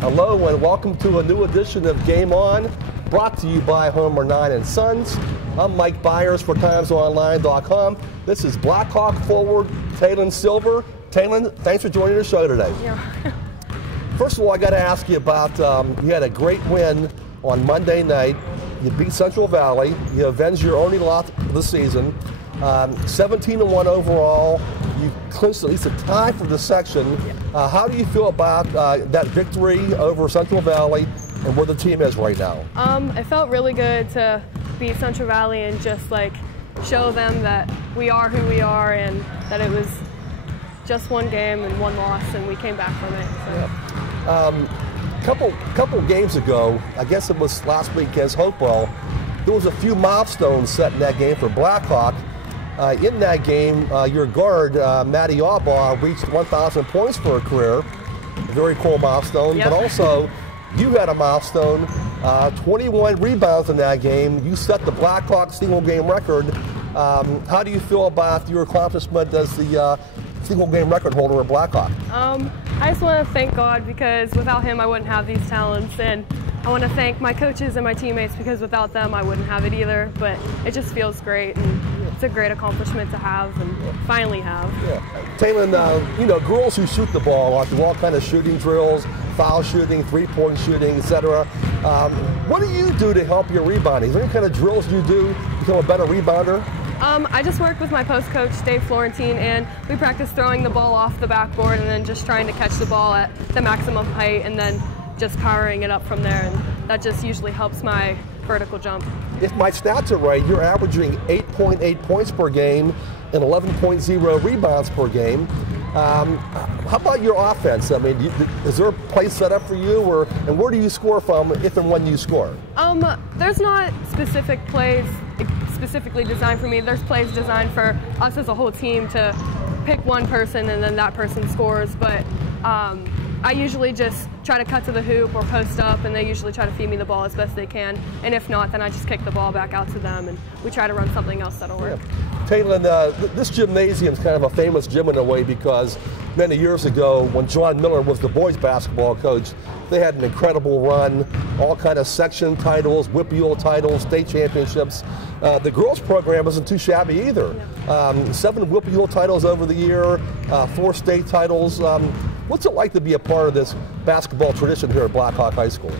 Hello and welcome to a new edition of Game On, brought to you by Homer 9 & Sons. I'm Mike Bires for TimesOnline.com. This is Blackhawk forward Tailyn Silver. Tailyn, thanks for joining the show today. Yeah. First of all, I got to ask you about, you had a great win on Monday night. You beat Central Valley. You avenged your only loss of the season. 17-1 overall. You clinched at least a tie for the section. How do you feel about that victory over Central Valley and where the team is right now? It felt really good to beat Central Valley and just like show them that we are who we are and that it was just one game and one loss and we came back from it. So. Yeah. Couple games ago, I guess it was last week against Hopewell, there was a few milestones set in that game for Blackhawk. In that game, your guard, Maddie Aubaugh, reached 1,000 points for her career. A very cool milestone. Yep. But also, you had a milestone, 21 rebounds in that game. You set the Blackhawk single game record. How do you feel about your accomplishment as the single game record holder at Blackhawk? I just want to thank God, because without him I wouldn't have these talents, and I want to thank my coaches and my teammates, because without them I wouldn't have it either. But it just feels great, and it's a great accomplishment to have and finally have. Yeah. Tailyn, you know, girls who shoot the ball do all kind of shooting drills, foul shooting, three-point shooting, etc. What do you do to help your rebounding? Is there any kind of drills you do to become a better rebounder? I just work with my post coach, Dave Florentine, and we practice throwing the ball off the backboard and then just trying to catch the ball at the maximum height and then just powering it up from there. And that just usually helps my vertical jump. If my stats are right, you're averaging 8.8 points per game and 11.0 rebounds per game. How about your offense? I mean, is there a play set up for you, and where do you score from if and when you score? There's not specific plays specifically designed for me. There's plays designed for us as a whole team to pick one person and then that person scores, but I usually just try to cut to the hoop or post up, and they usually try to feed me the ball as best they can, and if not, then I just kick the ball back out to them and we try to run something else that'll work. Yeah. Tailyn, this gymnasium is kind of a famous gym in a way, because many years ago when John Miller was the boys basketball coach, they had an incredible run, all kind of section titles, WPIAL titles, state championships. The girls program isn't too shabby either. Yeah. 7 WPIAL titles over the year, 4 state titles. What's it like to be a part of this basketball tradition here at Blackhawk High School?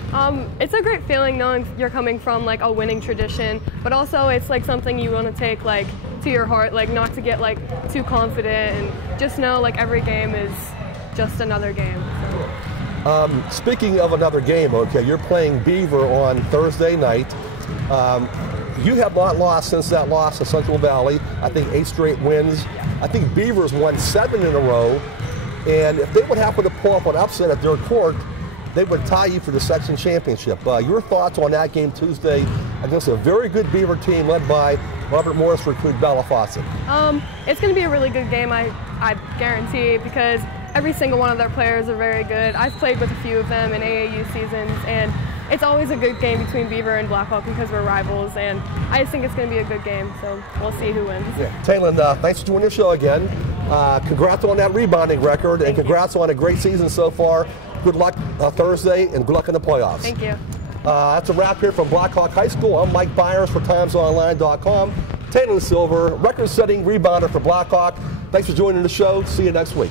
It's a great feeling knowing you're coming from like a winning tradition, but also it's like something you want to take like to your heart, like not to get like too confident, and just know like every game is just another game. So. Speaking of another game, okay, you're playing Beaver on Thursday night. You have not lost since that loss to Central Valley. I think 8 straight wins. Yeah. I think Beaver's won 7 in a row. And if they would happen to pull up an upset at their court, they would tie you for the section championship. Your thoughts on that game Tuesday against a very good Beaver team led by Robert Morris recruit Bella Fawcett? It's going to be a really good game, I guarantee, because every single one of their players are very good. I've played with a few of them in AAU seasons, and it's always a good game between Beaver and Blackhawk because we're rivals, and I just think it's going to be a good game, so we'll see who wins. Yeah. Tailyn, thanks for joining the show again. Congrats on that rebounding record, and congrats on a great season so far. Good luck Thursday, and good luck in the playoffs. Thank you. That's a wrap here from Blackhawk High School. I'm Mike Bires for TimesOnline.com. Tailyn Silver, record-setting rebounder for Blackhawk. Thanks for joining the show. See you next week.